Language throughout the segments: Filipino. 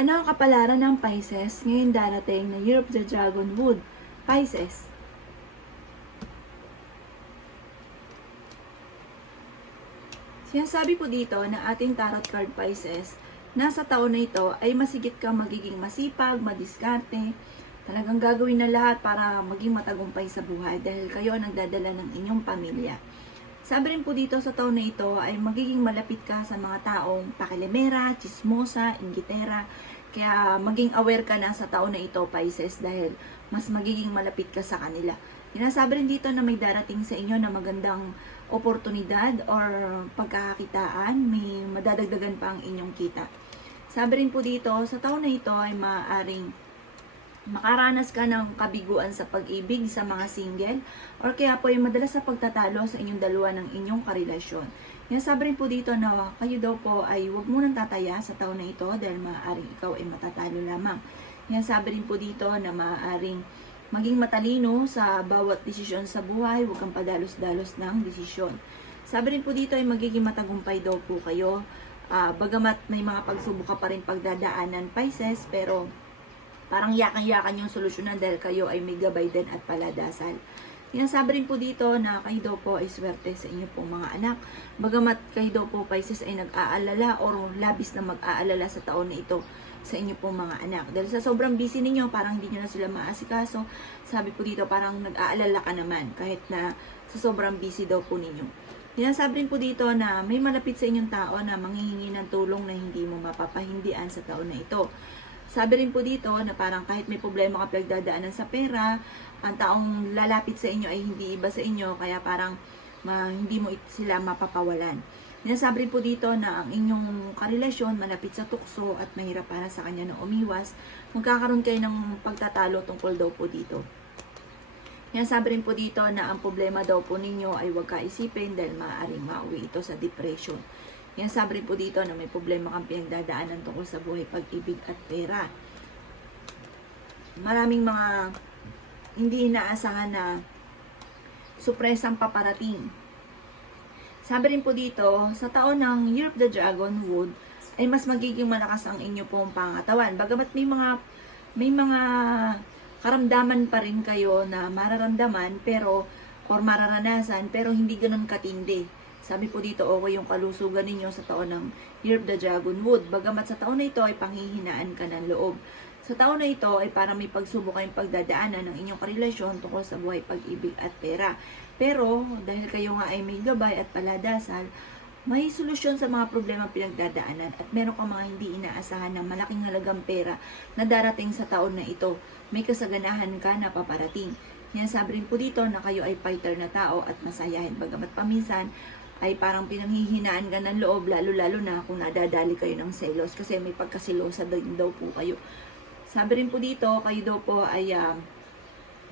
Ano ang kapalaran ng Pisces ngayon darating na Year of the Dragon Wood? Pisces. Sinasabi po dito na ating tarot card Pisces, nasa taon na ito ay masigit kang magiging masipag, madiskarte, talagang gagawin na lahat para maging matagumpay sa buhay dahil kayo ang nagdadala ng inyong pamilya. Sabi rin po dito sa taon na ito ay magiging malapit ka sa mga taong pakilemera, chismosa, inggitera. Kaya maging aware ka na sa taon na ito, Pisces, dahil mas magiging malapit ka sa kanila. Sinasabi rin dito na may darating sa inyo na magandang oportunidad or pagkakakitaan, may madadagdagan pa ang inyong kita. Sabi rin po dito, sa taon na ito ay maaaring makaranas ka ng kabiguan sa pag-ibig sa mga single or kaya po ay madalas sa pagtatalo sa inyong dalawa ng inyong karelasyon. Yan, sabi rin po dito na kayo daw po ay huwag munang tataya sa taon na ito dahil maaaring ikaw ay matatalo lamang. Yan, sabi rin po dito na maaaring maging matalino sa bawat desisyon sa buhay, huwag kang padalos-dalos ng desisyon. Sabi rin po dito ay magiging matagumpay daw po kayo. Bagamat may mga pagsubok ka pa rin pagdadaanan, Pisces, pero parang yakan-yakan yung solusyonan dahil kayo ay may gabay din at paladasal. Sinasabi rin po dito na kayo daw po ay swerte sa inyo pong mga anak. Bagamat kayo daw po, Pisces, ay nag-aalala o labis na mag-aalala sa taon na ito sa inyo pong mga anak. Dahil sa sobrang busy ninyo, parang hindi nyo na sila maasikaso. Sabi po dito, parang nag-aalala ka naman kahit na sa sobrang busy daw po ninyo. Sinasabi rin po dito na may malapit sa inyong tao na manghihingi ng tulong na hindi mo mapapahindian sa taon na ito. Sabi rin po dito na parang kahit may problema ka pinagdadaanan sa pera, ang taong lalapit sa inyo ay hindi iba sa inyo, kaya parang hindi mo sila mapapawalan. Sinasabi rin po dito na ang inyong karelasyon malapit sa tukso at mahirap para sa kanya na umiwas. Magkakaroon kayo ng pagtatalo tungkol daw po dito. Sinasabi rin po dito na ang problema daw po ninyo ay huwag kaisipin dahil maaaring mauwi ito sa depression. Yan, sabi rin po dito na may problema kang pinagdadaanan tungkol sa buhay, pag-ibig at pera. Maraming mga hindi inaasahan na supresang paparating. Sabi rin po dito, sa taon ng Year of the Dragon Wood, ay mas magiging malakas ang inyo pong pangatawan. Bagamat may mga karamdaman pa rin kayo na mararamdaman, or mararanasan, pero hindi ganun katindi. Sabi po dito, okay yung kalusugan ninyo sa taon ng Year of the Dragon Wood. Bagamat sa taon na ito ay panghihinaan ka ng loob. Sa taon na ito ay parang may pagsubok kayong pagdadaanan ng inyong karelasyon tungkol sa buhay, pag-ibig at pera. Pero dahil kayo nga ay may gabay at paladasal, may solusyon sa mga problema pinagdadaanan at meron kang mga hindi inaasahan ng malaking halagang pera na darating sa taon na ito. May kasaganahan ka na paparating. Yan, sabi rin po dito na kayo ay fighter na tao at masayahin. Bagamat paminsan ay parang pinanghihinaan ka ng loob, lalo-lalo na kung nadadali kayo ng selos kasi may pagkasilosa din daw po kayo. Sabi rin po dito, kayo daw po ay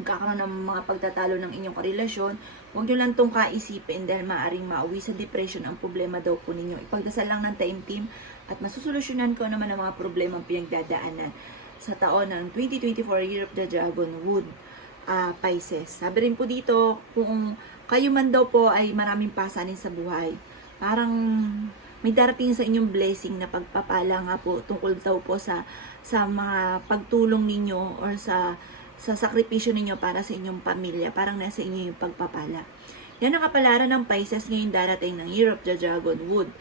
magkakaroon ng mga pagtatalo ng inyong karelasyon. Huwag nyo lang itong kaisipin dahil maaaring mauwi sa depression ang problema daw po ninyo. Ipagdasal lang ng taimtim at masusolusyonan ko naman ang mga problema pinagdadaanan sa taon ng 2024 Year of the Dragon Wood, Pisces. Sabi rin po dito, kung kayo man daw po ay maraming pasanin sa buhay, parang may darating sa inyong blessing na pagpapala nga po tungkol daw po sa mga pagtulong ninyo or sa sakripisyo ninyo para sa inyong pamilya. Parang nasa inyo yung pagpapala. Yan ang kapalaran ng Pisces ngayon darating ng Year of the Dragon Wood.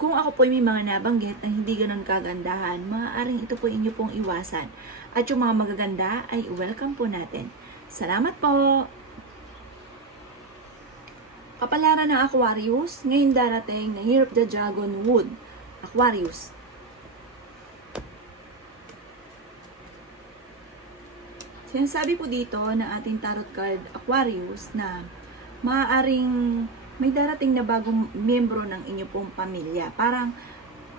Kung ako po may mga nabanggit na hindi ganun kagandahan, maaaring ito po inyo pong iwasan. At yung mga magaganda ay welcome po natin. Salamat po! Kapalaran ng Aquarius, ngayon darating na Year of the Dragon Wood. Aquarius. Sinasabi po dito na ating tarot card Aquarius na maaaring may darating na bagong miyembro ng inyo pong pamilya. Parang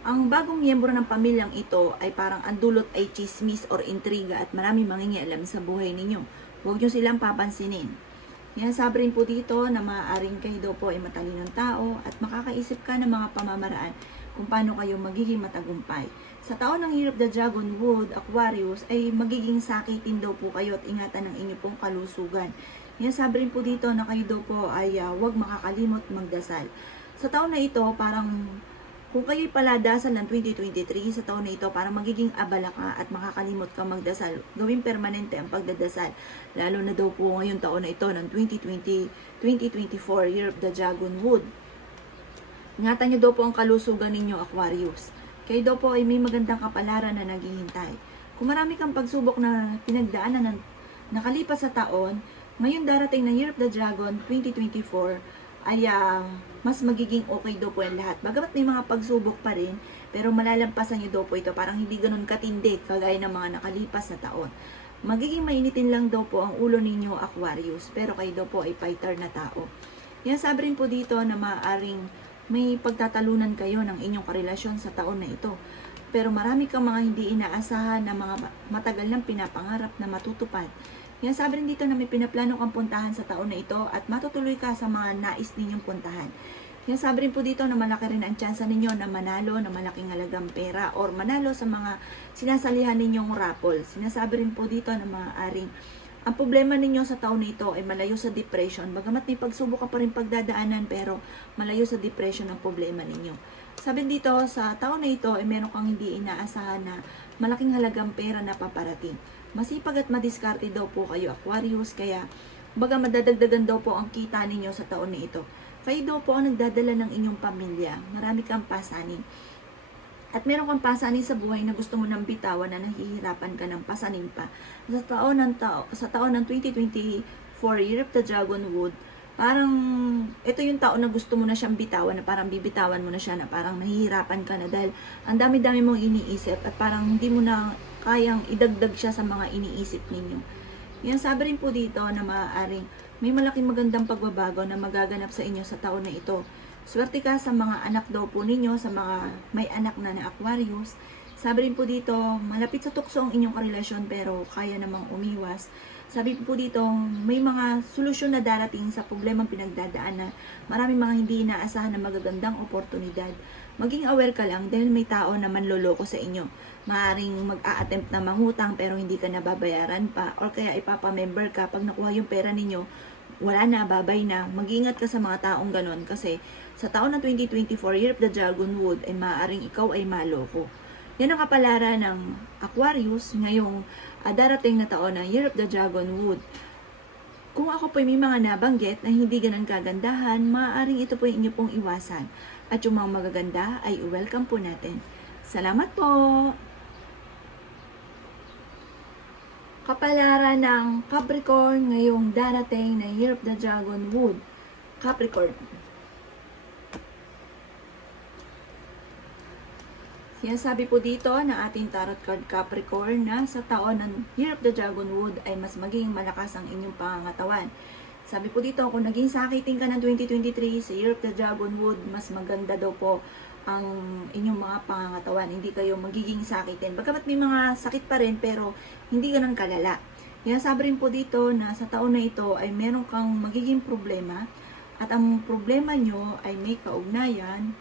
ang bagong miyembro ng pamilyang ito ay parang ang dulot ay chismis or intriga at maraming mangingialam sa buhay ninyo. Huwag nyo silang papansinin. Yan, sabi rin po dito na maaaring kayo daw po ay matalinong tao at makakaisip ka ng mga pamamaraan kung paano kayo magiging matagumpay. Sa taon ng Year of the Dragon Wood, Aquarius, ay magiging sakitin daw po kayo at ingatan ng inyo pong kalusugan. Yan, sabi rin po dito na kayo daw po ay huwag makakalimot magdasal. Sa taon na ito, parang Kung kayo'y paladasal ng 2023 sa taon na ito, para magiging abala ka at makakalimot ka magdasal, gawing permanente ang pagdadasal. Lalo na daw po ngayong taon na ito ng 2024, Year of the Dragon Wood. Ingatan nyo daw po ang kalusugan ninyo, Aquarius. Kayo daw po ay may magandang kapalaran na naghihintay. Kung marami kang pagsubok na pinagdaanan ng nakalipas sa taon, ngayon darating na Year of the Dragon 2024 ay mas magiging okay daw po ang lahat. Bagamat may mga pagsubok pa rin, pero malalampasan nyo daw po ito. Parang hindi ganun katindi kagaya ng mga nakalipas na taon. Magiging mainitin lang daw po ang ulo ninyo, Aquarius, pero kayo daw po ay fighter na tao. Yan, sabi rin po dito na maaaring may pagtatalunan kayo ng inyong karelasyon sa taon na ito. Pero marami kang mga hindi inaasahan na mga matagal nang pinapangarap na matutupad. Yan, sabi rin dito na may pinaplano kang puntahan sa taon na ito at matutuloy ka sa mga nais ninyong puntahan. Yan, sabi rin po dito na malaki rin ang tsansa ninyo na manalo na malaking halagang pera or manalo sa mga sinasalihan ninyong raffle. Sinasabi rin po dito na maaaring ang problema ninyo sa taon na ito ay malayo sa depression. Bagamat may pagsubok ka pa rin pagdadaanan, pero malayo sa depression ang problema ninyo. Sabi dito, sa taon na ito ay meron kang hindi inaasahan na malaking halagang pera na paparating. Masipag at madiskarte daw po kayo, Aquarius, kaya baga madadagdagan daw po ang kita ninyo sa taon na ito. Kayo daw po ang nagdadala ng inyong pamilya. Marami kang pasanin. At meron kang pasanin sa buhay na gusto mo nang bitawan na nahihirapan ka ng pasanin pa. Sa taon ng 2024, Year of the Dragon Wood, parang ito yung taon na gusto mo na siyang bitawan, na parang bibitawan mo na siya, na parang nahihirapan ka na dahil ang dami-dami mong iniisip at parang hindi mo na kayang idagdag siya sa mga iniisip ninyo. Yan, sabi rin po dito na maaaring may malaking magandang pagbabago na magaganap sa inyo sa taon na ito. Swerte ka sa mga anak daw po ninyo, sa mga may anak na Aquarius. Sabi rin po dito, malapit sa tukso ang inyong karelasyon pero kaya namang umiwas. Sabi po dito, may mga solusyon na darating sa problemang pinagdadaanan. Maraming mga hindi inaasahan na magagandang oportunidad. Maging aware ka lang dahil may tao na manloloko sa inyo. Maaring mag-a-attempt na mangutang pero hindi ka nababayaran pa, or kaya ipapamember ka pag nakuha yung pera ninyo, wala na, babay na. Mag-ingat ka sa mga taong ganon kasi sa taon ng 2024, Year of the Dragon Wood, ay maaaring ikaw ay maloko. Yan ang kapalaran ng Aquarius ngayong darating na taon ng Year of the Dragon Wood. Kung ako po may mga nabanggit na hindi ganun kagandahan, maaaring ito po yung inyo pong iwasan. At yung mga magaganda ay welcome po natin. Salamat po! Kapalaran ng Capricorn ngayong darating na Year of the Dragon Wood. Capricorn. Sinasabi po dito ng ating tarot card Capricorn na sa taon ng Year of the Dragon Wood ay mas maging malakas ang inyong pangangatawan. Sabi po dito, kung naging sakitin ka ng 2023 sa Year of the Dragon Wood, mas maganda daw po ang inyong mga pangangatawan. Hindi kayo magiging sakitin. Bagamat may mga sakit pa rin, pero hindi ganun kalala. Kaya sabi rin po dito na sa taon na ito ay meron kang magiging problema. At ang problema nyo ay may kaugnayan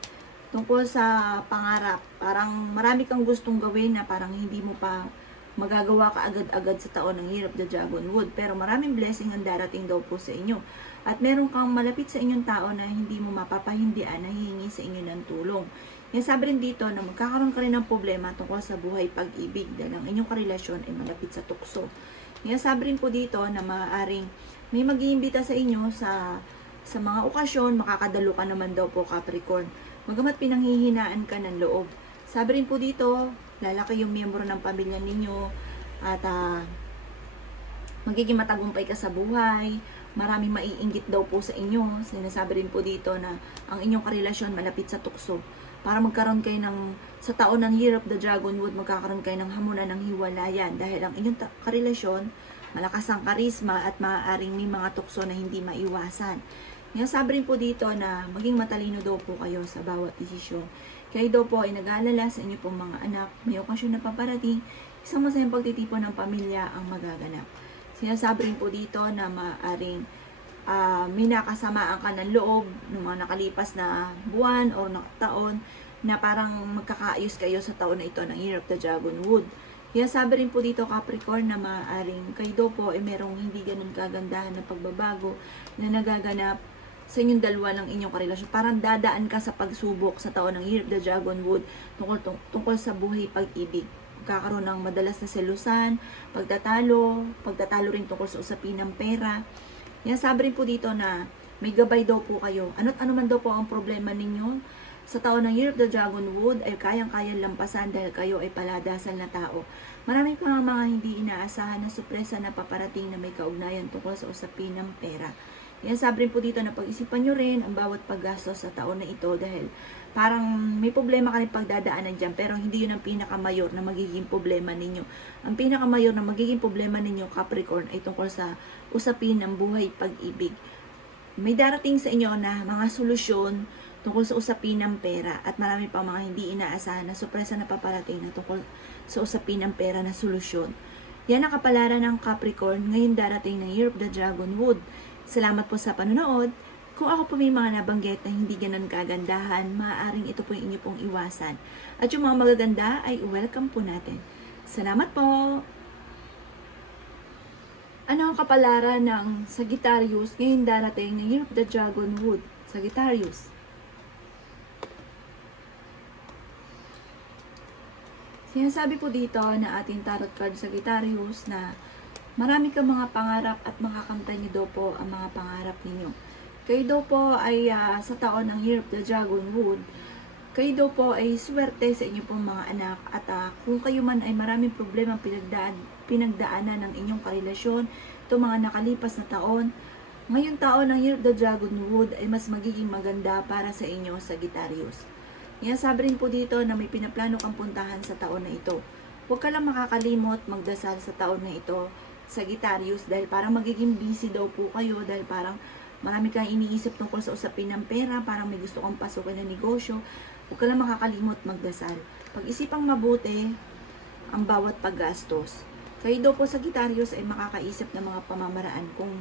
tungkol sa pangarap. Parang marami kang gustong gawin na parang hindi mo pa magagawa ka agad-agad sa taon ng Year of the Dragon Wood. Pero maraming blessing ang darating daw po sa inyo. At meron kang malapit sa inyong tao na hindi mo mapapahindian na hihingi sa inyo ng tulong. Yan, sabi rin dito na magkakaroon ka rin ng problema tungkol sa buhay pag-ibig dahil ang inyong karelasyon ay malapit sa tukso. Yan, sabi rin po dito na maaaring may mag-iimbita sa inyo sa mga okasyon, makakadalo ka naman daw po, Capricorn. Magamat pinanghihinaan ka ng loob. Sabi rin po dito, lalaki yung miyembro ng pamilya ninyo at magiging matagumpay ka sa buhay. Maraming maiinggit daw po sa inyo. Sinasabi rin po dito na ang inyong karelasyon malapit sa tukso. Para magkaroon kayo sa taon ng Year of the Dragon Wood, magkakaroon kayo ng hamunan ng hiwalayan. Dahil ang inyong karelasyon, malakas ang karisma at maaaring may mga tukso na hindi maiwasan. Ngayon, sabi rin po dito na maging matalino daw po kayo sa bawat desisyon. Kayo daw po ay nag-aalala sa inyo pong mga anak. May okasyon na paparating, isang masayang pagtitipon ng pamilya ang magaganap. Sinasabi rin po dito na maaaring may nakasamaan ka ng loob ng mga nakalipas na buwan o taon na parang magkakaayos kayo sa taon na ito ng Year of the Dragon Wood. Kaya sabi rin po dito, Capricorn, na maaaring kayo daw po ay merong hindi ganun kagandahan na pagbabago na nagaganap sa inyong dalawa ng inyong karelasyon. Parang dadaan ka sa pagsubok sa taon ng Year of the Dragon Wood tungkol sa buhay pag-ibig. Magkakaroon ng madalas na selusan, pagtatalo rin tungkol sa usapin ng pera. Yan, sabi rin po dito na may gabay daw po kayo. Ano't ano man daw po ang problema ninyo sa taon ng Year of the Dragon Wood ay kayang-kayang lampasan dahil kayo ay paladasal na tao. Maraming mga hindi inaasahan na sorpresa na paparating na may kaugnayan tungkol sa usapin ng pera. Yan, sabi rin po dito na pag-isipan nyo rin ang bawat paggastos sa taon na ito dahil parang may problema ka rin pagdadaanan dyan pero hindi yun ang pinakamayor na magiging problema ninyo. Ang pinakamayor na magiging problema ninyo, Capricorn, ay tungkol sa usapin ng buhay pag-ibig. May darating sa inyo na mga solusyon tungkol sa usapin ng pera at marami pa mga hindi inaasahan na sorpresa na paparating na tungkol sa usapin ng pera na solusyon. Yan ang kapalaran ng Capricorn ngayon darating ng Year of the Dragon Wood. Salamat po sa panonood. Kung ako po may mga nabanggit na hindi ganun kagandahan, maaaring ito po yung inyo pong iwasan. At yung mga magaganda ay welcome po natin. Salamat po! Ano ang kapalaran ng Sagittarius ngayon darating ng Year of the Dragon Wood? Sagittarius. Sinasabi po dito na ating tarot card Sagittarius na marami kang mga pangarap at makakamtan niyo daw po ang mga pangarap ninyo. Kayo daw po ay sa taon ng Year of the Dragon Wood, kayo daw po ay swerte sa inyo pong mga anak at kung kayo man ay maraming problema pinagdaanan ng inyong karelasyon, itong mga nakalipas na taon, ngayong taon ng Year of the Dragon Wood ay mas magiging maganda para sa inyo, Sagittarius. Yan, sabi rin po dito na may pinaplano kang puntahan sa taon na ito. Huwag ka lang makakalimot magdasal sa taon na ito, Sagittarius, dahil parang magiging busy daw po kayo dahil parang marami kang iniisip tungkol sa usapin ng pera, parang may gusto kang pasukin na negosyo. Huwag ka lang makakalimot magdasal. Pag-isipang mabuti ang bawat paggastos. Kayo daw po Sagittarius ay makakaisip ng mga pamamaraan kung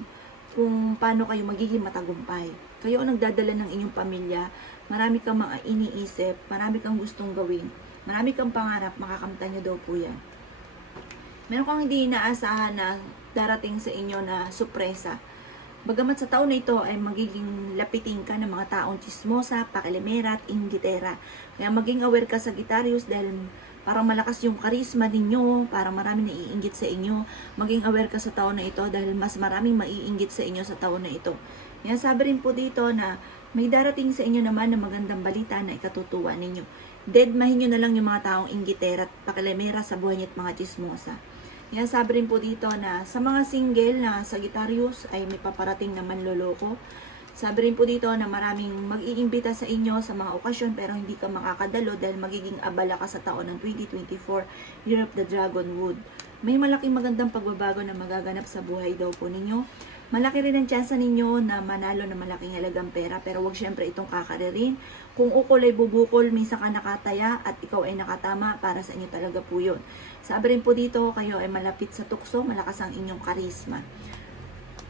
paano kayo magiging matagumpay. Kayo ang nagdadala ng inyong pamilya, marami kang mga iniisip, marami kang gustong gawin, marami kang pangarap, makakamtan nyo daw po yan. Meron kang hindi inaasahan na darating sa inyo na sorpresa. Bagamat sa taon na ito ay magiging lapitin ka ng mga taong chismosa, pakialamera at inggitera. Kaya maging aware ka sa Sagittarius dahil parang malakas yung karisma ninyo, parang maraming naiinggit sa inyo. Maging aware ka sa taon na ito dahil mas maraming maiinggit sa inyo sa taon na ito. Yan, sabi rin po dito na may darating sa inyo naman na magandang balita na ikatutuwa ninyo. Deadmahin nyo na lang yung mga taong inggitera at pakialamera sa buhay niyo at mga chismosa. Yan, sabi rin po dito na sa mga single na Sagittarius ay may paparating na manloloko. Sabi rin po dito na maraming mag-iimbita sa inyo sa mga okasyon pero hindi ka makakadalo dahil magiging abala ka sa taon ng 2024 Year of the Dragon Wood. May malaking magandang pagbabago na magaganap sa buhay daw po ninyo. Malaki rin ang tsansa ninyo na manalo ng malaking halagang pera pero wag syempre itong kakaririn. Kung ukol ay bubukol, minsan ka nakataya at ikaw ay nakatama, para sa inyo talaga po yun. Sabi rin po dito, kayo ay malapit sa tukso, malakas ang inyong karisma.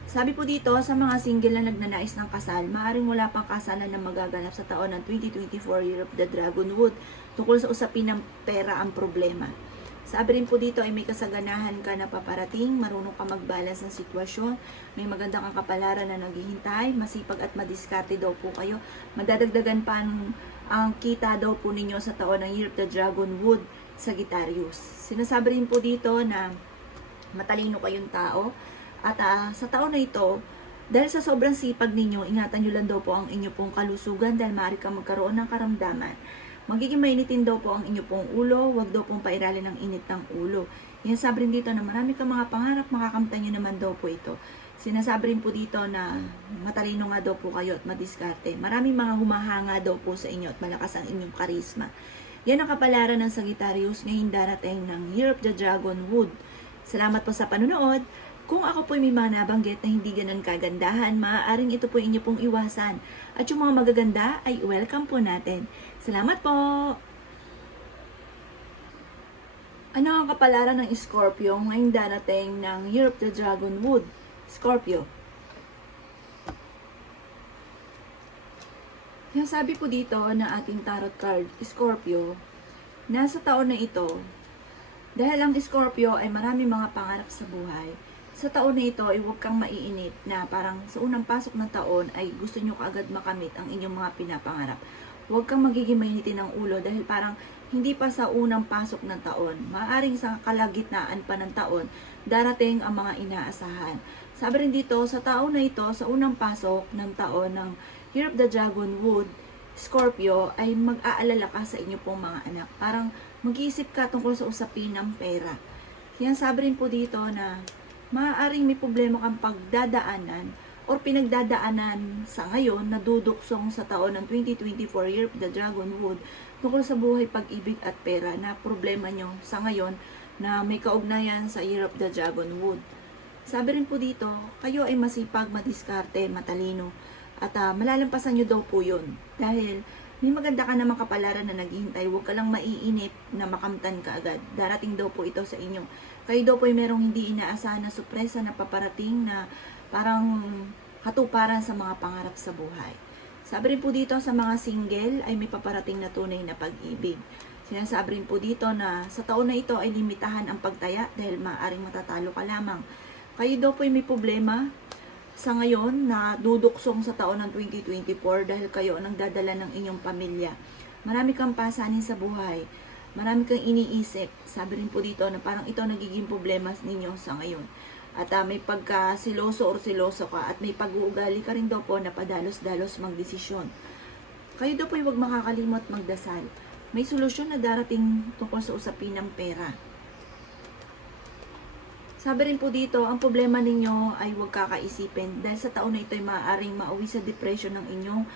Sabi po dito, sa mga single na nagnanais ng kasal, maaaring wala pang kasalan na magaganap sa taon ng 2024 Year of the Dragon Wood. Tungkol sa usapin ng pera ang problema. Sabi rin po dito ay may kasaganahan ka na paparating, marunong ka mag-balance ng sitwasyon, may magandang ang kapalaran na naghihintay, masipag at madiskarte daw po kayo. Madadagdagan pa ang kita daw po ninyo sa taon ng Year of the Dragon Wood, Sagittarius. Sinasabi rin po dito na matalino kayong tao at sa taon na ito, dahil sa sobrang sipag ninyo, ingatan nyo lang daw po ang inyo pong kalusugan dahil maaari kang magkaroon ng karamdaman. Magiging mainitin daw po ang inyo pong ulo, wag daw pong pairalin ng init ng ulo. Yan, sabi rin dito na marami kang mga pangarap, makakamtan nyo naman daw po ito. Sinasabi rin po dito na matalino nga daw po kayo at madiskarte. Maraming mga humahanga daw po sa inyo at malakas ang inyong karisma. Yan ang kapalaran ng Sagittarius ngayon darating ng Year of the Dragon Wood. Salamat po sa panonood. Kung ako po may mga nabanggit na hindi ganun kagandahan, maaaring ito po inyo pong iwasan. At yung mga magaganda ay welcome po natin. Salamat po! Ano ang kapalaran ng Scorpio ngayong darating ng Year of the Dragon Wood? Scorpio. Yung sabi po dito na ating tarot card, Scorpio, nasa taon na ito, dahil ang Scorpio ay marami mga pangarap sa buhay, sa taon na ito ay huwag kang maiinip na parang sa unang pasok ng taon ay gusto nyo kaagad makamit ang inyong mga pinapangarap. Huwag kang magiging mainitin ng ulo dahil parang hindi pa sa unang pasok ng taon. Maaaring sa kalagitnaan pa ng taon, darating ang mga inaasahan. Sabi rin dito, sa taon na ito, sa unang pasok ng taon ng Year of the Dragon Wood, Scorpio, ay mag-aalala ka sa inyo pong mga anak. Parang mag-iisip ka tungkol sa usapin ng pera. Yan sabi rin po dito na maaaring may problema kang pagdadaanan or pinagdadaanan sa ngayon na duduksong sa taon ng 2024 Year of the Dragon Wood tungkol sa buhay, pag-ibig at pera na problema nyo sa ngayon na may kaugnayan sa Year of the Dragon Wood. Sabi rin po dito, kayo ay masipag, madiskarte, matalino at malalampasan nyo daw po yun dahil may maganda ka namang kapalaran na naghihintay. Huwag ka lang maiinip na makamtan ka agad. Darating daw po ito sa inyo. Kayo daw po ay merong hindi inaasahan na sorpresa na paparating na parang katuparan sa mga pangarap sa buhay. Sabi rin po dito sa mga single ay may paparating na tunay na pag-ibig. Sinasabi rin po dito na sa taon na ito ay limitahan ang pagtaya dahil maaaring matatalo ka lamang. Kayo daw po ay may problema sa ngayon na duduksong sa taon ng 2024 dahil kayo ang nagdadala ng inyong pamilya. Marami kang pasanin sa buhay. Marami kang iniisip. Sabi rin po dito na parang ito nagiging problema ninyo sa ngayon. At may pagka-siloso or siloso ka at may pag-uugali ka rin daw po na padalos-dalos magdesisyon. Kayo daw po ay huwag makakalimot magdasal. May solusyon na darating tungkol sa usapin ng pera. Sabi rin po dito, ang problema ninyo ay huwag kakaisipin dahil sa taon na ito ay maaaring mauwi sa depression ng inyong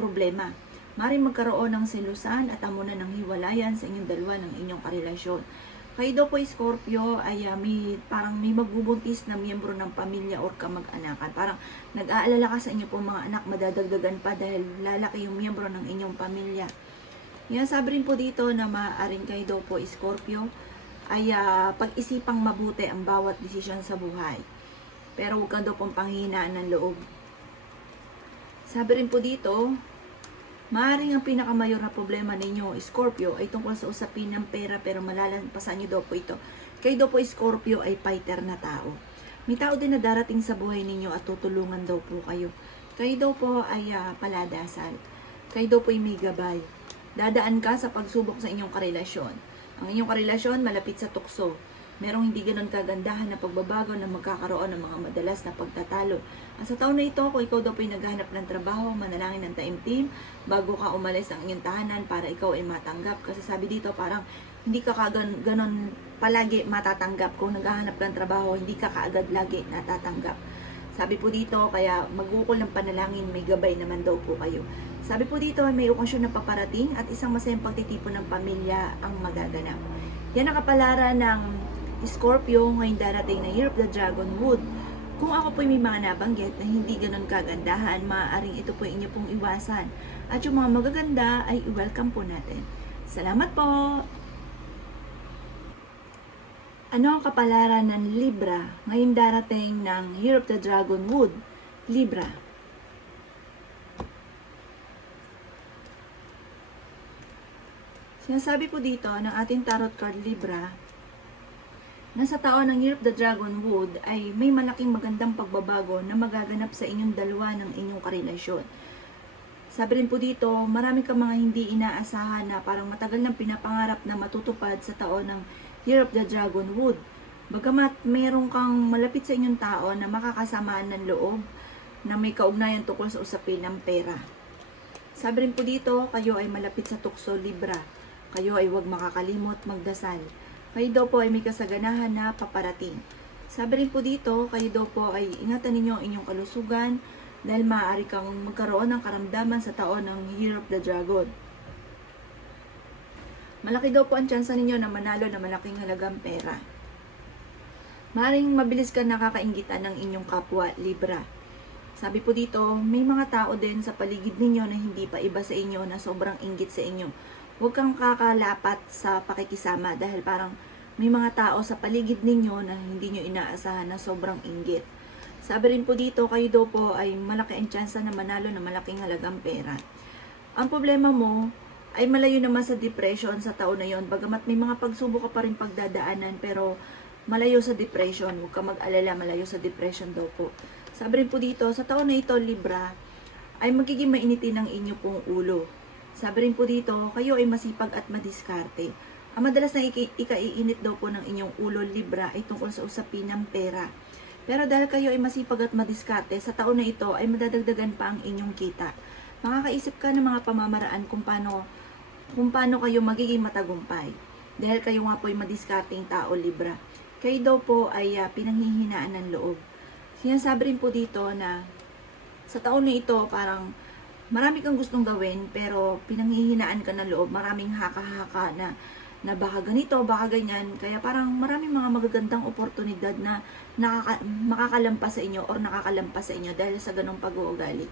problema. Maaaring magkaroon ng selusan at amunan ng hiwalayan sa inyong dalawa ng inyong karelasyon. Kayo daw po Scorpio ay parang may magbubuntis na miyembro ng pamilya or kamag-anakan. Parang nag-aalala ka sa inyo po mga anak, madadagdagan pa dahil lalaki yung miyembro ng inyong pamilya. Yan, sabi rin po dito na maaaring kayo daw po Scorpio ay pag-isipang mabuti ang bawat desisyon sa buhay. Pero huwag kang daw pong panghihinaan ng loob. Sabi rin po dito, maaaring ang pinakamayor na problema ninyo, Scorpio, ay tungkol sa usapin ng pera pero malalampasan nyo daw po ito. Kayo daw po Scorpio ay fighter na tao. May tao din na darating sa buhay ninyo at tutulungan daw po kayo. Kayo daw po ay paladasal. Kayo daw po ay may gabay. Dadaan ka sa pagsubok sa inyong karelasyon. Ang inyong karelasyon malapit sa tukso. Merong hindi ganon kagandahan na pagbabago na magkakaroon ng mga madalas na pagtatalo. At sa taon na ito, kung ikaw daw po'y naghahanap ng trabaho, manalangin ng taimtim, bago ka umalis ang inyong tahanan para ikaw ay matanggap. Kasi sabi dito, parang hindi ka ganon palagi matatanggap. Kung naghahanap ng trabaho, hindi ka kaagad lagi natatanggap. Sabi po dito, kaya magukol ng panalangin, may gabay naman daw po kayo. Sabi po dito, may okasyon na paparating at isang masayang pagtitipon ng pamilya ang magaganap. Yan ang kapalaran ng Scorpio ngayong darating na Year of the Dragon Wood. Kung ako po may mga nabanggit na hindi ganon kagandahan, maaaring ito po inyo pong iwasan. At yung mga magaganda ay i-welcome po natin. Salamat po! Ano ang kapalaran ng Libra ngayong darating ng Year of the Dragon Wood? Libra. Sinasabi po dito ng ating tarot card Libra na sa taon ng Year of the Dragon Wood ay may malaking magandang pagbabago na magaganap sa inyong dalawa ng inyong karelasyon. Sabi rin po dito, marami kang mga hindi inaasahan na parang matagal nang pinapangarap na matutupad sa taon ng Year of the Dragon Wood. Bagamat meron kang malapit sa inyong tao na makakasamaan ng loob na may kaugnayan tungkol sa usapin ng pera. Sabi rin po dito, kayo ay malapit sa tukso Libra. Kayo ay huwag makakalimot magdasal. Kayo daw po ay may kasaganahan na paparating. Sabi rin po dito, kayo daw po ay ingatan ninyo ang inyong kalusugan dahil maaari kang magkaroon ng karamdaman sa taon ng Year of the Dragon. Malaki daw po ang tsansa ninyo na manalo na malaking halagang pera. Maaaring mabilis ka nakakainggitan ng inyong kapwa, Libra. Sabi po dito, may mga tao din sa paligid ninyo na hindi pa iba sa inyo na sobrang inggit sa inyo. Huwag kang kakalapat sa pakikisama dahil parang may mga tao sa paligid ninyo na hindi nyo inaasahan na sobrang inggit. Sabi rin po dito, kayo daw po ay malaki ang tsansa na manalo na malaking halagang pera. Ang problema mo ay malayo naman sa depression sa taon na yon. Bagamat may mga pagsubok ka pa rin pagdadaanan, pero malayo sa depression. Huwag ka mag-alala, malayo sa depression daw po. Sabi rin po dito, sa taon na ito, Libra, ay magiging mainitin ang inyo pong ulo. Sabi rin po dito, kayo ay masipag at madiskarte. Ang madalas na ikaiinit daw po ng inyong ulo, Libra, ay tungkol sa usapin ng pera. Pero dahil kayo ay masipag at madiskarte, sa taon na ito ay madadagdagan pa ang inyong kita. Makakaisip ka ng mga pamamaraan kung paano kayo magiging matagumpay. Dahil kayo nga po ay madiskarteng tao, Libra. Kayo daw po ay pinanghihinaan ng loob. Sinasabi rin po dito na sa taon na ito parang marami kang gustong gawin pero pinanghihinaan ka ng loob. Maraming haka-haka na baka ganito, baka ganyan. Kaya parang maraming mga magagandang oportunidad na makakalampas sa inyo or nakakalampas sa inyo dahil sa ganong pag-uugali.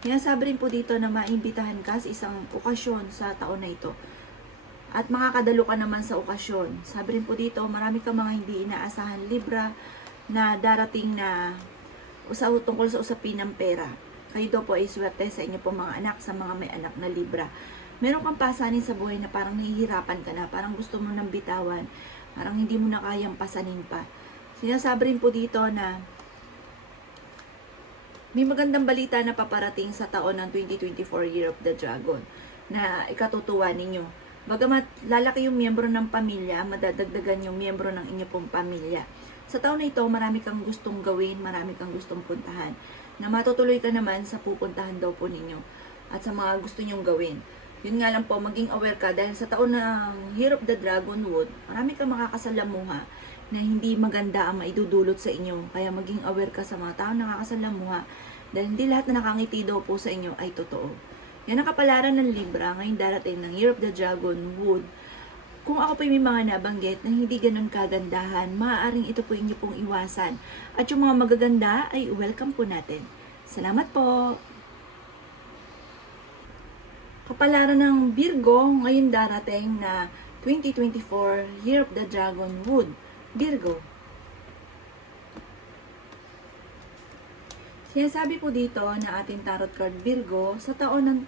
Kaya sabi rin po dito na maimbitahan ka sa isang okasyon sa taon na ito. At makakadalo ka naman sa okasyon. Sabi rin po dito, marami kang mga hindi inaasahan, Libra, na darating na tungkol sa usapin ng pera. Kayo daw po ay swerte sa inyo po mga anak, sa mga may anak na Libra. Meron kang pasanin sa buhay na parang nahihirapan ka na, parang gusto mo nang bitawan, parang hindi mo na kayang pasanin pa. Sinasabi rin po dito na may magandang balita na paparating sa taon ng 2024 Year of the Dragon na ikatutuwa ninyo. Bagamat lalaki yung miyembro ng pamilya, madadagdagan yung miyembro ng inyo pong pamilya. Sa taon na ito, marami kang gustong gawin, marami kang gustong puntahan. Na matutuloy ka naman sa pupuntahan daw po ninyo at sa mga gusto nyong gawin. Yun nga lang po, maging aware ka dahil sa taon ng Year of the Dragon Wood, marami kang makakasalamuha na hindi maganda ang maidudulot sa inyo. Kaya maging aware ka sa mga taong nakakasalamuha dahil hindi lahat na nakangiti daw po sa inyo ay totoo. Yan ang kapalaran ng Libra ngayon darating ng Year of the Dragon Wood. Kung ako po may mga nabanggit na hindi ganun kagandahan, maaaring ito po inyo pong iwasan. At yung mga magaganda ay welcome po natin. Salamat po! Kapalaran ng Virgo ngayon darating na 2024 Year of the Dragon Wood. Virgo. Sinasabi po dito na ating tarot card Virgo, sa taon ng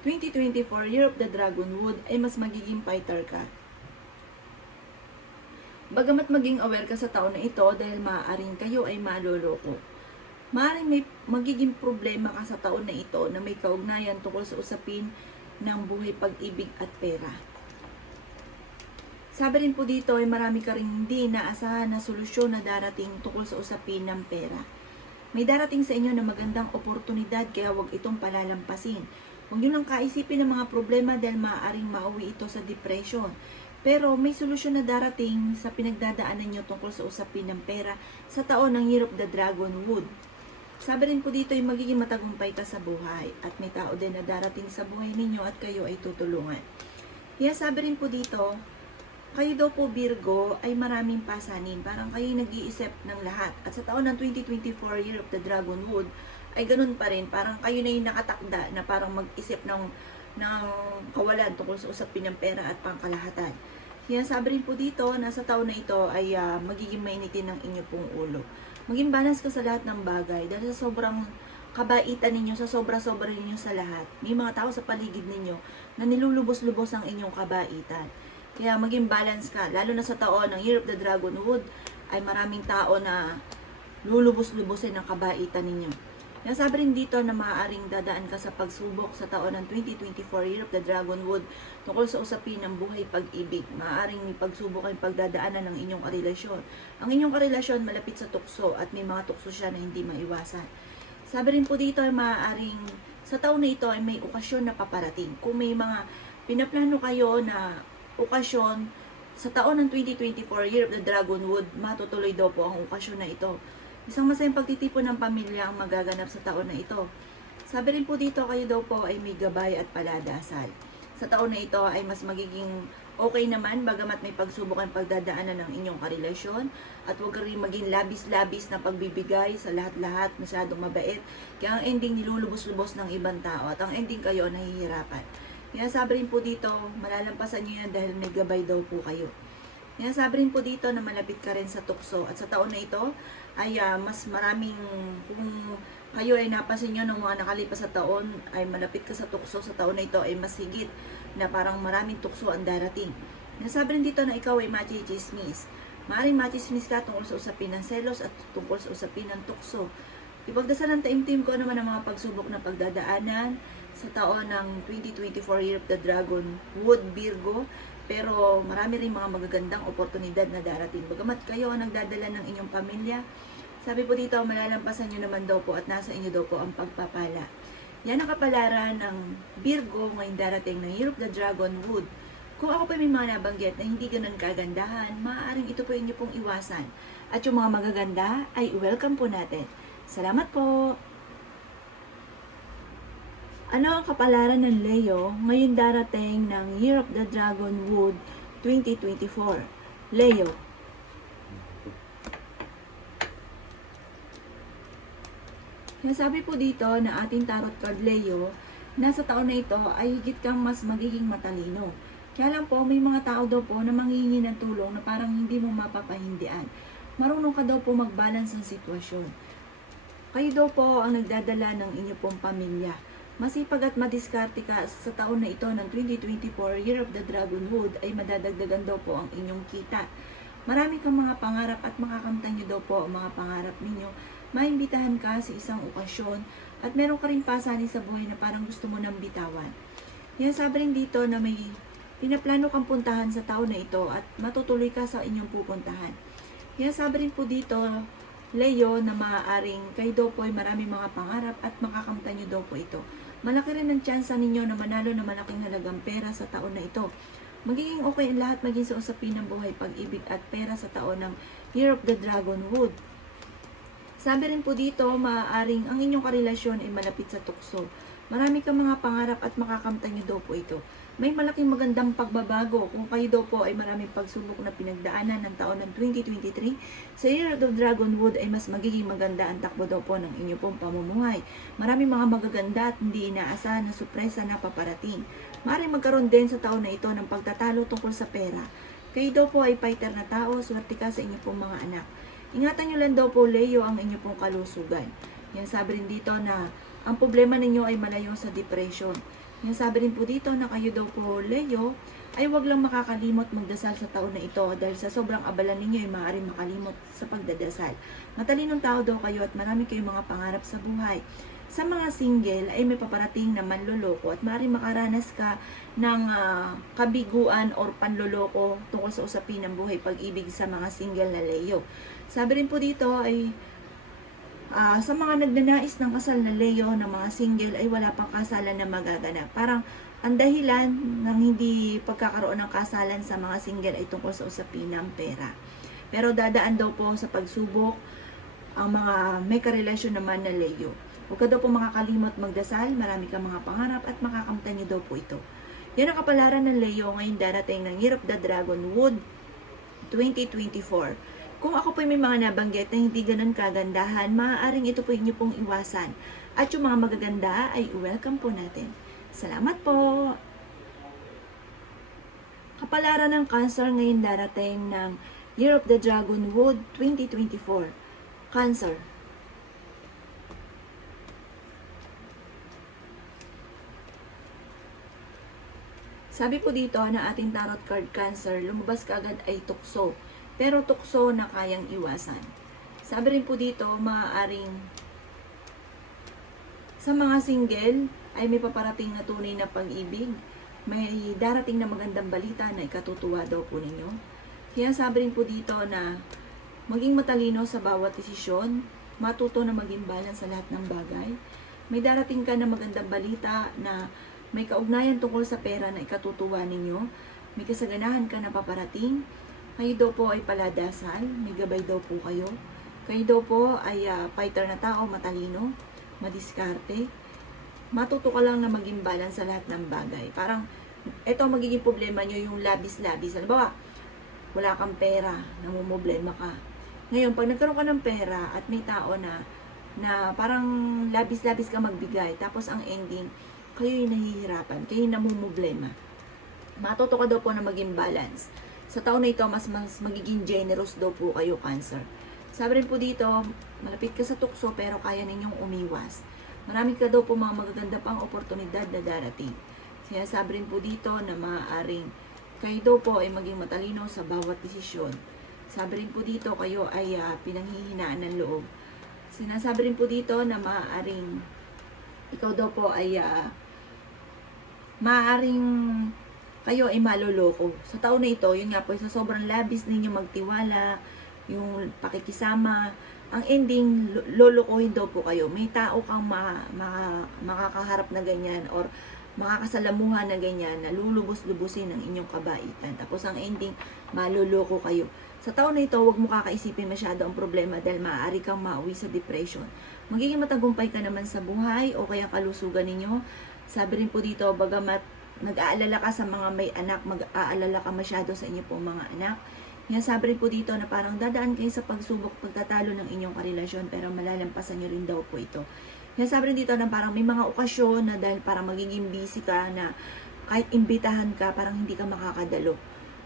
2024 Year of the Dragon Wood ay mas magiging fighter ka. Bagamat maging aware ka sa taon na ito dahil maaaring kayo ay maloloko. Maaaring may magiging problema ka sa taon na ito na may kaugnayan tungkol sa usapin ng buhay, pag-ibig at pera. Sabi rin po dito ay marami ka rin hindi inaasahan na solusyon na darating tungkol sa usapin ng pera. May darating sa inyo na magandang oportunidad kaya huwag itong palalampasin. Huwag nyo lang kaisipin ng mga problema dahil maaaring mauwi ito sa depression. Pero may solusyon na darating sa pinagdadaanan nyo tungkol sa usapin ng pera sa taon ng Year of the Dragon Wood. Sabi rin po dito ay magiging matagumpay ka sa buhay at may tao din na darating sa buhay ninyo at kayo ay tutulungan. Kaya sabi rin po dito, kayo daw po Virgo ay maraming pasanin. Parang kayo nag-iisip ng lahat. At sa taon ng 2024 Year of the Dragon Wood ay ganun pa rin. Parang kayo na yung nakatakda na parang mag-isip ng kawalan tungkol sa usapin ng pera at pangkalahatan. Kaya sabi rin po dito na sa taon na ito ay magiging mainitin ng inyo pong ulo. Maging balance ka sa lahat ng bagay dahil sa sobrang kabaitan ninyo, sa sobra-sobra ninyo sa lahat. May mga tao sa paligid ninyo na nilulubos-lubos ang inyong kabaitan. Kaya maging balance ka, lalo na sa taon ng Year of the Dragon Wood, ay maraming tao na lulubos-lubosin ang kabaitan ninyo. Kaya sabi rin dito na maaaring dadaan ka sa pagsubok sa taon ng 2024 Year of the Dragon Wood tungkol sa usapin ng buhay, pag-ibig. Maaaring may pagsubok ay pagdadaanan ng inyong karelasyon. Ang inyong karelasyon malapit sa tukso at may mga tukso siya na hindi maiwasan. Sabi rin po dito ay maaaring sa taon na ito ay may okasyon na paparating. Kung may mga pinaplano kayo na okasyon sa taon ng 2024 Year of the Dragon Wood, matutuloy daw po ang okasyon na ito. Isang masayang pagtitipon ng pamilya ang magaganap sa taon na ito. Sabi rin po dito, kayo daw po ay may gabay at paladasal. Sa taon na ito ay mas magiging okay naman, bagamat may pagsubok ang pagdadaanan ng inyong karelasyon at huwag ka rin maging labis-labis na pagbibigay sa lahat-lahat, masyadong mabait. Kaya ang ending nilulubos-lubos ng ibang tao at ang ending kayo nahihirapan. Kaya sabi rin po dito, malalampasan nyo yan dahil may gabay daw po kayo. Kaya sabi rin po dito na malapit ka rin sa tukso. At sa taon na ito, ay mas maraming, kung kayo ay napansin nyo ng mga nakalipas sa taon, ay malapit ka sa tukso sa taon na ito, ay mas higit na parang maraming tukso ang darating. Kaya sabi rin dito na ikaw ay machichismis. Maaaring machismis ka tungkol sa usapin ng selos at tungkol sa usapin ng tukso. Ipagdasalan taimtim ko naman ang mga pagsubok na pagdadaanan sa taon ng 2024 Year of the Dragon Wood Virgo. Pero marami rin mga magagandang oportunidad na darating. Bagamat kayo ang nagdadala ng inyong pamilya, sabi po dito, malalampasan nyo naman daw po at nasa inyo daw po ang pagpapala. Yan ang kapalaran ng Virgo ngayong darating ng Year of the Dragon Wood. Kung ako pa may mga nabanggit na hindi ganun kagandahan, maaaring ito po inyo pong iwasan. At yung mga magaganda ay welcome po natin. Salamat po! Ano ang kapalaran ng Leo ngayong darating ng Year of the Dragon Wood 2024? Leo. Sabi po dito na ating tarot card Leo, nasa taon na ito ay higit kang mas magiging matalino. Kaya lang po, may mga tao daw po na manghihingi ng tulong na parang hindi mo mapapahindian. Marunong ka daw po mag-balance ng sitwasyon. Kayo daw po ang nagdadala ng inyo pong pamilya. Masipag at madiskarte ka sa taon na ito ng 2024 Year of the Dragon Wood ay madadagdagan daw po ang inyong kita. Marami kang mga pangarap at makakamtan nyo daw po ang mga pangarap ninyo. Maimbitahan ka sa isang okasyon at meron ka rin pasanin sa buhay na parang gusto mo nang bitawan. Yan sabi rin dito na may pinaplano kang puntahan sa taon na ito at matutuloy ka sa inyong pupuntahan. Yan sabi rin po dito Leo na maaaring kayo daw po ay maraming mga pangarap at makakamtan nyo daw po ito. Malaki rin ang tsansa ninyo na manalo na malaking halagang pera sa taon na ito. Magiging okay ang lahat maging sa usapin ng buhay, pag-ibig at pera sa taon ng Year of the Dragon Wood. Sabi rin po dito, maaaring ang inyong karelasyon ay malapit sa tukso. Marami kang mga pangarap at makakamtan nyo daw po ito. May malaking magandang pagbabago kung kayo daw po ay maraming pagsubok na pinagdaanan ng taon ng 2023. Sa Year of the Dragon Wood ay mas magiging maganda ang takbo daw po ng inyong pong pamumuhay. Maraming mga magaganda at hindi inaasahan na sorpresa na paparating. Maaaring magkaroon din sa taon na ito ng pagtatalo tungkol sa pera. Kayo daw po ay fighter na tao, swerte ka sa inyong pong mga anak. Ingatan nyo lang daw po Leo ang inyong pong kalusugan. Yan sabi rin dito na ang problema ninyo ay malayo sa depression. Yan sabi rin po dito na kayo daw po Leo ay wag lang makakalimot magdasal sa taon na ito dahil sa sobrang abala ninyo ay maaaring makalimot sa pagdadasal. Matalinong tao daw kayo at marami kayong mga pangarap sa buhay. Sa mga single ay may paparating na manloloko at maaaring makaranas ka ng kabiguan or panloloko tungkol sa usapin ng buhay pag-ibig sa mga single na Leo. Sabi rin po dito ay sa mga nagnanais ng kasal na Leo na mga single ay wala pang kasalan na magaganap. Parang ang dahilan ng hindi pagkakaroon ng kasalan sa mga single ay tungkol sa usapin ng pera. Pero dadaan daw po sa pagsubok ang mga may karelasyon naman na Leo. Huwag ka daw po makakalimot magdasal, marami kang mga pangarap at makakamtan niyo daw po ito. Yan ang kapalaran ng Leo ngayon darating ng Year of the Dragon Wood 2024. Kung ako po may mga nabanggit na hindi ganun kagandahan, maaaring ito po inyo pong iwasan. At yung mga magaganda ay welcome po natin. Salamat po! Kapalaran ng Cancer ngayon darating ng Year of the Dragon Wood 2024. Cancer. Sabi po dito na ating tarot card Cancer, lumabas kaagad ay tukso. Pero tukso na kayang iwasan. Sabi rin po dito, maaaring sa mga single ay may paparating na tunay na pag-ibig. May darating na magandang balita na ikatutuwa daw po ninyo. Kaya sabi rin po dito na maging matalino sa bawat desisyon, matuto na maging balance sa lahat ng bagay. May darating ka na magandang balita na may kaugnayan tungkol sa pera na ikatutuwa ninyo. May kasaganahan ka na paparating. Kayo daw po ay paladasal, may gabay daw po kayo. Kayo daw po ay fighter na tao, matalino, madiskarte. Matuto ka lang na maging balance sa lahat ng bagay. Parang, ito magiging problema nyo yung labis-labis. Halimbawa, wala kang pera, namumblema ka. Ngayon, pag nagkaroon ka ng pera at may tao na parang labis-labis ka magbigay, tapos ang ending, kayo yung nahihirapan, kayo yung namumblema. Matuto ka daw po na maging balance. Sa taon na ito, mas magiging generous daw po kayo, Cancer. Sabi rin po dito, malapit ka sa tukso pero kaya ninyong umiwas. Marami ka daw po mga magaganda pang oportunidad na darating. Kaya sabi rin po dito na maaaring kayo daw po ay maging matalino sa bawat desisyon. Sabi rin po dito, kayo ay pinanghihinaan ng loob. Sinasabi rin po dito na maaaring ikaw daw po ay maaaring kayo ay maloloko. Sa taon na ito, yun nga po, sa sobrang labis ninyo magtiwala, yung pakikisama, ang ending, lolokohin daw po kayo. May tao kang makakaharap na ganyan or makakasalamuhan na ganyan na lulubos-lubusin ng inyong kabaitan. Tapos ang ending, maloloko kayo. Sa taon na ito, huwag mo kakaisipin masyado ang problema dahil maaari kang mauwi sa depression. Magiging matagumpay ka naman sa buhay o kaya kalusugan ninyo. Sabi rin po dito, bagamat nag-aalala ka sa mga may anak, mag-aalala ka masyado sa inyo pong mga anak. Yan, sabi rin po dito na parang dadaan kayo sa pagsubok, pagtatalo ng inyong karelasyon, pero malalampasan nyo rin daw po ito. Yan, sabi rin dito na parang may mga okasyon na dahil parang magiging busy ka na kahit imbitahan ka, parang hindi ka makakadalo.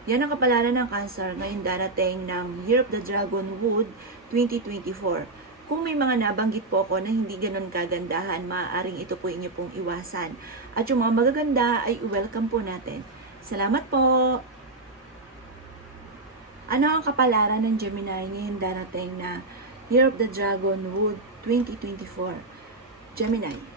Yan ang kapalaran ng Cancer ngayon darating ng Year of the Dragon Wood 2024. Kung may mga nabanggit po ako na hindi ganun kagandahan, maaaring ito po inyo pong iwasan. At yung mga magaganda ay welcome po natin. Salamat po! Ano ang kapalaran ng Gemini ngayon darating na Year of the Dragon Wood 2024? Gemini.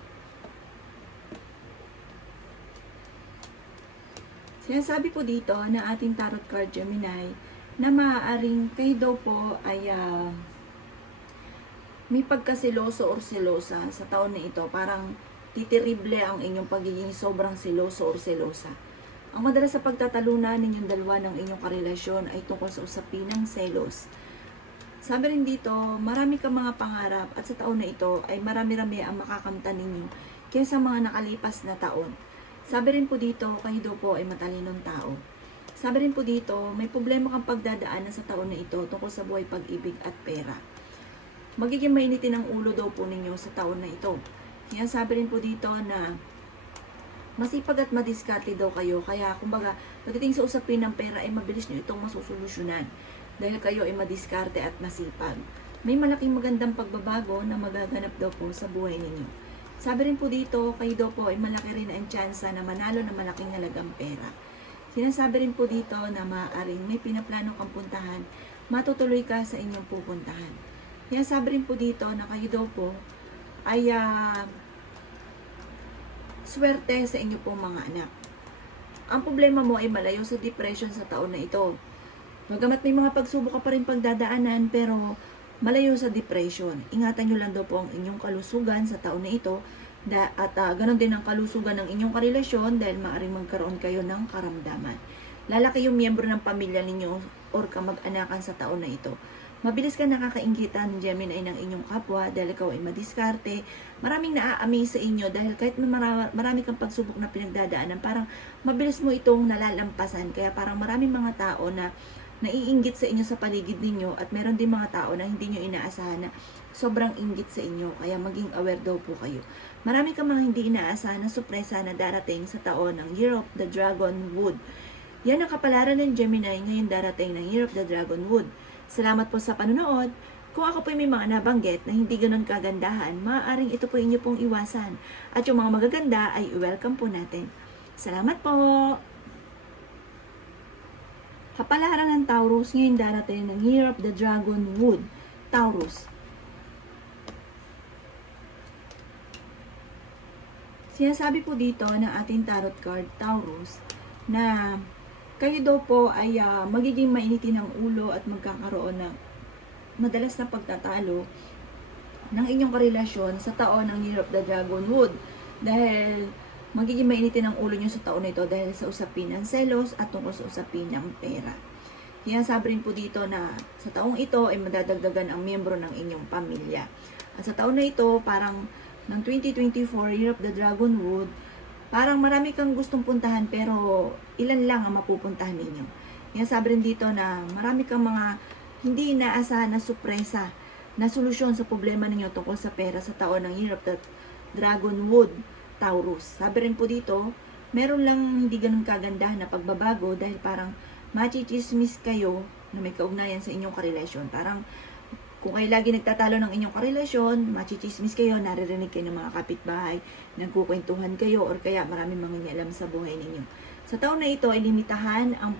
Sinasabi po dito na ating tarot card Gemini na maaaring kayo daw po ay may pagkasiloso or selosa sa taon na ito. Parang titirible ang inyong pagiging sobrang seloso or selosa. Ang madalas sa pagtatalunan ninyong dalawa ng inyong karelasyon ay tungkol sa usapin ng selos. Sabi rin dito, marami kang mga pangarap at sa taon na ito ay marami-rami ang makakamtan ninyo kaysa mga nakalipas na taon. Sabi rin po dito, kayo daw po ay matalinong tao. Sabi rin po dito, may problema kang pagdadaanan sa taon na ito tungkol sa buhay, pag-ibig at pera. Magiging mainitin ang ulo daw po ninyo sa taon na ito. Kaya sabi rin po dito na masipag at madiskarte daw kayo. Kaya kumbaga, pagdating sa usapin ng pera ay mabilis nyo itong masusolusyonan. Dahil kayo ay madiskarte at masipag. May malaking magandang pagbabago na magaganap daw po sa buhay ninyo. Sabi rin po dito, kayo daw po ay malaki rin ang tsansa na manalo ng malaking halagang pera. Sinasabi rin po dito na maaaring may pinaplano kang puntahan, matutuloy ka sa inyong pupuntahan. Kaya sabi rin po dito na kayo daw po ay swerte sa inyo pong mga anak. Ang problema mo ay malayo sa depression sa taon na ito. Bagamat may mga pagsubok ka pa rin pagdadaanan, pero malayo sa depression. Ingatan nyo lang daw po ang inyong kalusugan sa taon na ito at ganon din ang kalusugan ng inyong karelasyon dahil maaaring magkaroon kayo ng karamdaman. Lalaki yung miyembro ng pamilya ninyo or kamag-anakan sa taon na ito. Mabilis ka nakakainggitan, Gemini, ng inyong kapwa dahil ikaw ay madiskarte. Maraming naa-amaze sa inyo dahil kahit marami kang pagsubok na pinagdadaanan, parang mabilis mo itong nalalampasan. Kaya parang maraming mga tao na naiinggit sa inyo sa paligid ninyo at meron din mga tao na hindi nyo inaasahan na sobrang inggit sa inyo. Kaya maging aware daw po kayo. Marami kang mga hindi inaasahan na sorpresa na darating sa taon ng Year of the Dragon Wood. Yan ang kapalaran ng Gemini ngayon darating ng Year of the Dragon Wood. Salamat po sa panonood. Kung ako po may mga nabanggit na hindi ganun kagandahan, maaaring ito po inyo pong iwasan. At yung mga magaganda ay welcome po natin. Salamat po! Kapalaran ng Taurus ngayon darating ng Year of the Dragon Wood. Taurus. Sinasabi po dito ng ating tarot card, Taurus, na kayo daw po ay magiging mainitin ng ulo at magkakaroon ng madalas na pagtatalo ng inyong karelasyon sa taon ng Year of the Dragon Wood. Dahil magiging mainitin ang ulo nyo sa taon na ito dahil sa usapin ng selos at tungkol sa usapin ng pera. Kaya sabi rin po dito na sa taong ito ay madadagdagan ang miyembro ng inyong pamilya. At sa taon na ito, parang ng 2024 Year of the Dragon Wood, parang marami kang gustong puntahan pero ilan lang ang mapupuntahan ninyo. Kaya sabi rin dito na marami kang mga hindi inaasahan na sorpresa na solusyon sa problema ninyo tungkol sa pera sa taon ng Year of the Dragon Wood, Taurus. Sabi rin po dito, meron lang hindi ganun kagandahan na pagbabago dahil parang machichismis kayo na may kaugnayan sa inyong karelasyon. Parang kung kayo lagi nagtatalo ng inyong karelasyon, machichismis kayo, naririnig kayo ng mga kapitbahay, nagkukwentuhan kayo, or kaya maraming mangingialam sa buhay ninyo. Sa taon na ito ay limitahan ang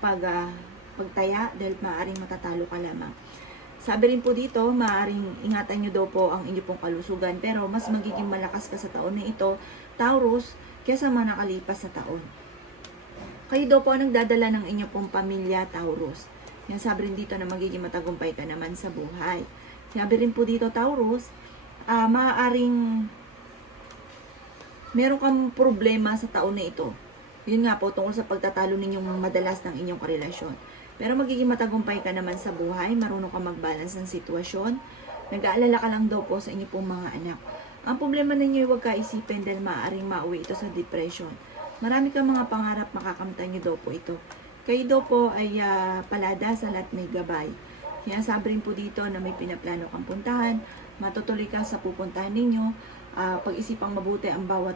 pagtaya dahil maaaring matatalo ka lamang. Sabi rin po dito, maaaring ingatan nyo daw po ang inyo pong kalusugan, pero mas magiging malakas ka sa taon na ito, Taurus, kaysa mga nakalipas na taon. Kayo daw po ang nagdadala ng inyo pong pamilya, Taurus. Yan, sabi rin dito na magiging matagumpay ka naman sa buhay. Sabi rin po dito, Taurus, maaaring meron kang problema sa taon na ito. Yun nga po, tungkol sa pagtatalo ninyong madalas ng inyong karelasyon. Pero magiging matagumpay ka naman sa buhay, marunong ka mag-balance ng sitwasyon. Nag-aalala ka lang daw po sa inyo pong mga anak. Ang problema ninyo ay huwag kaisipin dahil maaaring mauwi ito sa depression. Marami kang mga pangarap, makakamtan nyo daw po ito. Kayo daw po ay paladasan at may gabay. Kaya sabi rin po dito na may pinaplano kang puntahan, matutuloy ka sa pupuntahan ninyo, pag-isipang mabuti ang bawat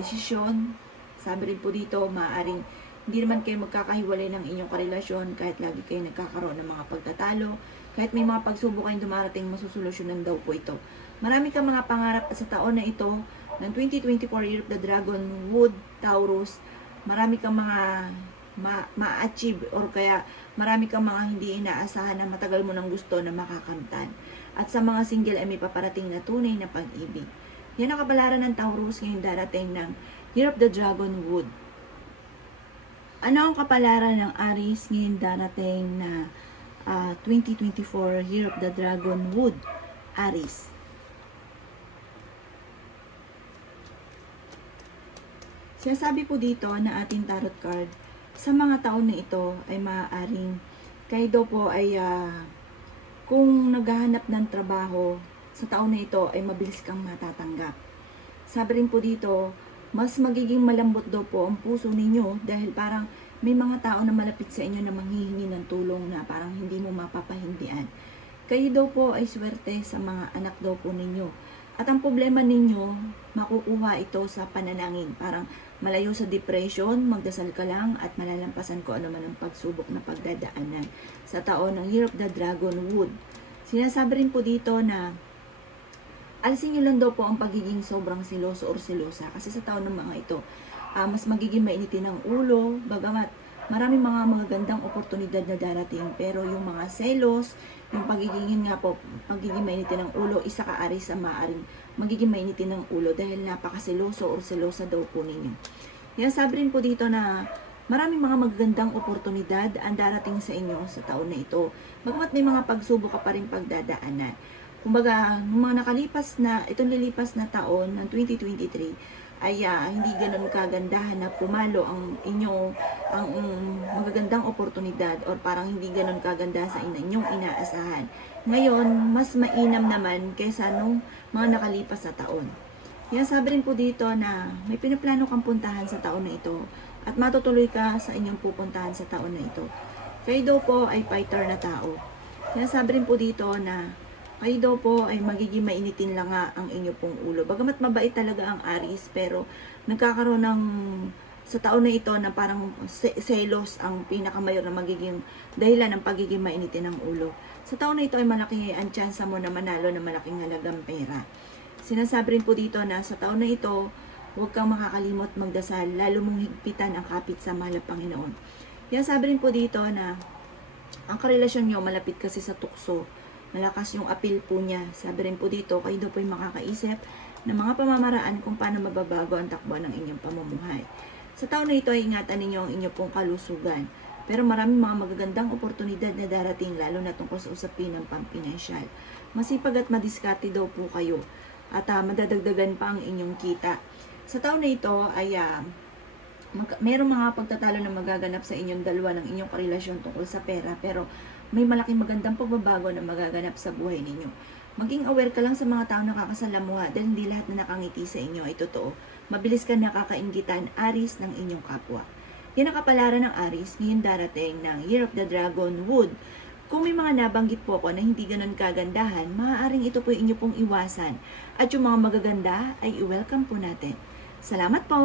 desisyon. Sabi rin po dito, maaaring hindi naman kayo magkakahiwalay ng inyong karelasyon kahit lagi kayo nagkakaroon ng mga pagtatalo, kahit may mga pagsubok kayong dumarating, masusolusyonan daw po ito. Marami kang mga pangarap sa taon na ito, ng 2024 Year of the Dragon, Wood, Taurus, marami kang mga ma-achieve or kaya marami kang mga hindi inaasahan na matagal mo nang gusto na makakamtan. At sa mga single ay may paparating na tunay na pag-ibig. Yan ang kabalaran ng Taurus ngayong darating ng Year of the Dragon Wood. Ano ang kapalaran ng Aries ngayong darating na 2024 Year of the Dragon Wood? Aries. Sinasabi po dito na ating tarot card, sa mga taon na ito ay maaaring kayo daw po ay kung naghahanap ng trabaho sa taon na ito ay mabilis kang matatanggap. Sabi rin po dito, mas magiging malambot daw po ang puso ninyo dahil parang may mga tao na malapit sa inyo na manghihingi ng tulong na parang hindi mo mapapahindian. Kayo daw po ay swerte sa mga anak daw po ninyo. At ang problema ninyo, makukuha ito sa panalangin. Parang malayo sa depression, magdasal ka lang at malalampasan ko ano man ang pagsubok na pagdadaanan sa taon ng Year of the Dragon Wood. Sinasabi rin po dito na alisin nyo lang daw po ang pagiging sobrang siloso or silosa kasi sa taon ng mga ito, mas magiging mainitin ang ulo, bagamat maraming mga magagandang oportunidad na darating, pero yung mga selos, yung pagiging nga po, magiging mainitin ng ulo, isa ka Aries sa maaring magiging mainitin ng ulo dahil napakaseloso or selosa daw po ninyo. Yan, sabi rin po dito na maraming mga magagandang oportunidad ang darating sa inyo sa taon na ito. Bagamat may mga pagsubok ka pa rin pagdadaanan. Kumbaga, ng mga nakalipas na, itong lilipas na taon ng 2023, ay hindi ganun kagandahan na pumalo ang inyong magagandang oportunidad or parang hindi ganun kaganda sa inyong inaasahan. Ngayon, mas mainam naman kaysa nung mga nakalipas na taon. Yan, sabi rin po dito na may pinaplano kang puntahan sa taon na ito at matutuloy ka sa inyong pupuntahan sa taon na ito. Kayo daw po ay fighter na tao. Yan, sabi rin po dito na kayo daw po ay magiging mainitin lang nga ang inyo pong ulo. Bagamat mabait talaga ang Aries, pero nagkakaroon ng sa taon na ito na parang selos ang pinakamayor na magiging dahilan ng pagiging mainitin ng ulo. Sa taon na ito ay malaki ang tsansa mo na manalo ng malaking halagang pera. Sinasabi rin po dito na sa taon na ito, huwag kang makakalimot magdasal, lalo mong higpitan ang kapit sa mahal na Panginoon. Yan, sabi rin po dito na ang karelasyon nyo malapit kasi sa tukso. Malakas yung appeal po niya. Sabi rin po dito, kayo daw po yung makakaisip ng mga pamamaraan kung paano mababago ang takbo ng inyong pamumuhay. Sa taon na ito ay ingatan ninyo ang inyong pong kalusugan. Pero maraming mga magagandang oportunidad na darating lalo na tungkol sa usapin ng pampinansyal. Masipag at madiskarte daw po kayo at madadagdagan pa ang inyong kita. Sa taon na ito ay mayroong mga pagtatalo na magaganap sa inyong dalawa ng inyong karelasyon tungkol sa pera, pero may malaking magandang pagbabago na magaganap sa buhay ninyo. Maging aware ka lang sa mga taong nakakasalamuha dahil hindi lahat na nakangiti sa inyo ay totoo. Mabilis ka nakakainggitan, Aries, ng inyong kapwa. Yan ang kapalaran ng Aries ngayon darating ng Year of the Dragon Wood. Kung may mga nabanggit po ako na hindi ganun kagandahan, maaaring ito po inyo pong iwasan. At yung mga magaganda ay i-welcome po natin. Salamat po!